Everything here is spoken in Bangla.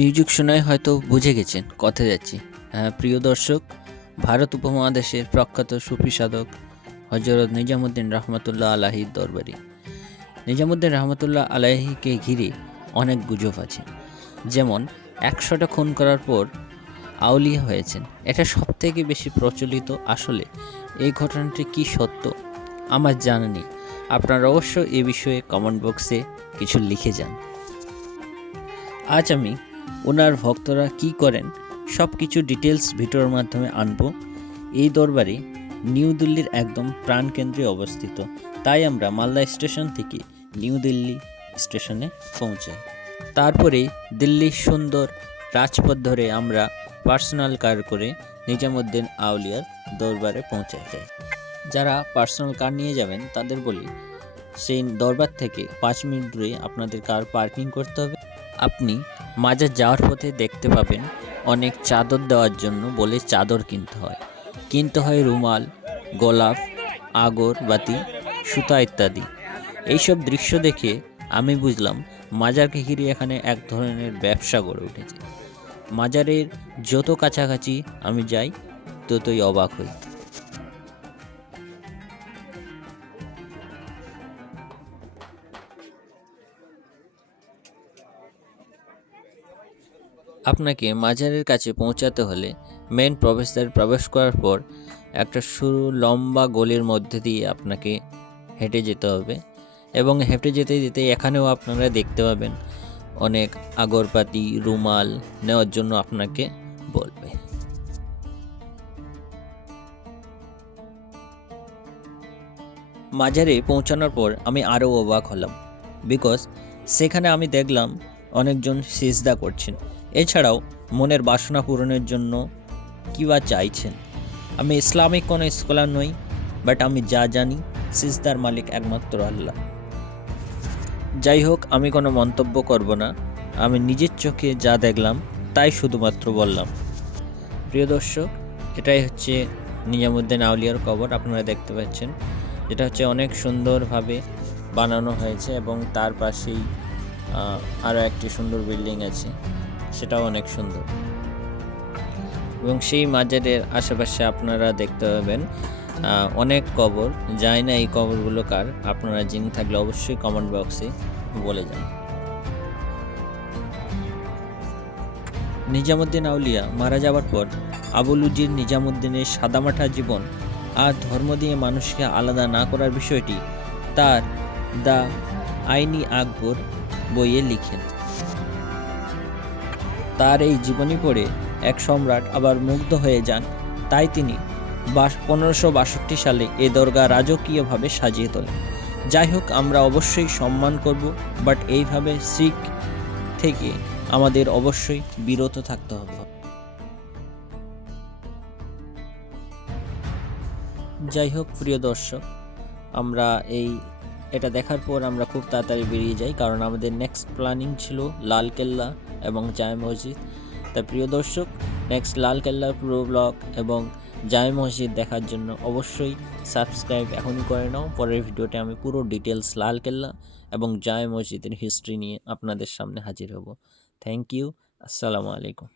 মিউজিক শোনায় হয়তো বুঝে গেছেন, কথা যাচ্ছি। হ্যাঁ প্রিয় দর্শক, ভারত উপমহাদেশের প্রখ্যাত সুফি সাধক হজরত নিজামুদ্দিন রহমতুল্লাহ আলাহির দরবারি। নিজামুদ্দিন রহমতুল্লাহ আলাহিকে ঘিরে অনেক গুজব আছে। যেমন, একশোটা খুন করার পর আউলিয়া হয়েছেন। এটা সবথেকে বেশি প্রচলিত আসলে। এই ঘটনাটি কি সত্য? আমার জানা নেই। আপনারা অবশ্য এ বিষয়ে কমেন্ট বক্সে কিছু লিখে যান। আজ আমি ওনার ভক্তরা কি করেন সব কিছু ডিটেলস ভিডিওর মাধ্যমে আনব। এই দরবারে নিউ দিল্লির একদম প্রাণকেন্দ্রে অবস্থিত। তাই আমরা মালদা স্টেশন থেকে নিউ দিল্লি স্টেশনে পৌঁছাই। তারপরে দিল্লির সুন্দর রাজপথ ধরে আমরা পার্সোনাল কার করে নিজামুদ্দিন আউলিয়ার দরবারে পৌঁছাই। যাই যারা পার্সোনাল কার নিয়ে যাবেন, তাদের বলি, সেই দরবার থেকে পাঁচ মিনিট দূরে আপনাদের কার পার্কিং করতে হবে। আপনি মাজার যাওয়ার পথে দেখতে পাবেন অনেক চাদর দেওয়ার জন্য বলে চাদর কিনতে হয়। কিনতে হয় রুমাল, গোলাপ আগরবাতি সুতা ইত্যাদি। এইসব দৃশ্য দেখে আমি বুঝলাম মাজারকে ঘিরে এখানে এক ধরনের ব্যবসা গড়ে উঠেছে। মাজারের যত কাছাকাছি আমি যাই, ততই অবাক হই। আপনাকে মাজারের কাছে পৌঁছাতে হলে মেন প্রবেশদ্বার প্রবেশ করার পর একটা সরু, লম্বা গলির মধ্যে দিয়ে আপনাকে হেঁটে যেতে হবে এবং হেঁটে যেতে যেতে এখানেও আপনারা দেখতে পাবেন অনেক আগরপাতি রুমাল নেওয়ার জন্য আপনাকে বলবে। মাজারে পৌঁছানোর পর আমি আরও অবাক হলাম বিকজ সেখানে আমি দেখলাম অনেকজন সিজদা করছেন। এছাড়াও মনের বাসনা পূরণের জন্য কী বা চাইছেন? আমি ইসলামিক কোনো স্কলার নই, বাট আমি যা জানি, সিজদার মালিক একমাত্র আল্লাহ। যাই হোক, আমি কোনো মন্তব্য করব না। আমি নিজের চোখে যা দেখলাম, তাই শুধুমাত্র বললাম। প্রিয় দর্শক, এটাই হচ্ছে নিজামুদ্দিন আউলিয়ার কবর, আপনারা দেখতে পাচ্ছেন। যেটা হচ্ছে অনেক সুন্দরভাবে বানানো হয়েছে এবং তার পাশেই আরও একটি সুন্দর বিল্ডিং আছে। সেটাও অনেক সুন্দর। এবং সেই মাজারের আশেপাশে আপনারা দেখতে পাবেন অনেক কবর। যায় না এই কবরগুলো কার। আপনারা জেনে থাকলে অবশ্যই কমেন্ট বক্সে বলে যান। নিজামুদ্দিন আউলিয়া মারা যাওয়ার পর আবুলুজির নিজামুদ্দিনের সাদামাঠা জীবন আর ধর্ম দিয়ে মানুষকে আলাদা না করার বিষয়টি তার দ্য আইনি আকবর বইয়ে লিখেন। তার এই জীবনী পড়ে এক সম্রাট আবার মুগ্ধ হয়ে যান। তাই তিনি পনেরোশো বাষট্টি সালে এ দরগা রাজকীয়ভাবে সাজিয়ে তোলেন। যাই হোক, আমরা অবশ্যই সম্মান করব বাট এইভাবে শিখ থেকে আমাদের অবশ্যই বিরত থাকতে হবে। যাই হোক, প্রিয় দর্শক, আমরা এই এটা দেখার পর আমরা খুব তাড়াতাড়ি বেরিয়ে যাই, কারণ আমাদের নেক্সট প্ল্যানিং ছিল লালকেল্লা এবং জায় মসজিদ। তাই প্রিয় দর্শক নেক্সট লালকেল্লার পুরো ব্লগ এবং জায় মসজিদ দেখার জন্য অবশ্যই সাবস্ক্রাইব এখনই করে নাও। পরের ভিডিওতে আমি পুরো ডিটেলস লালকেল্লা এবং জায় মসজিদের হিস্ট্রি নিয়ে আপনাদের সামনে হাজির হব। থ্যাংক ইউ আসসালামু আলাইকুম।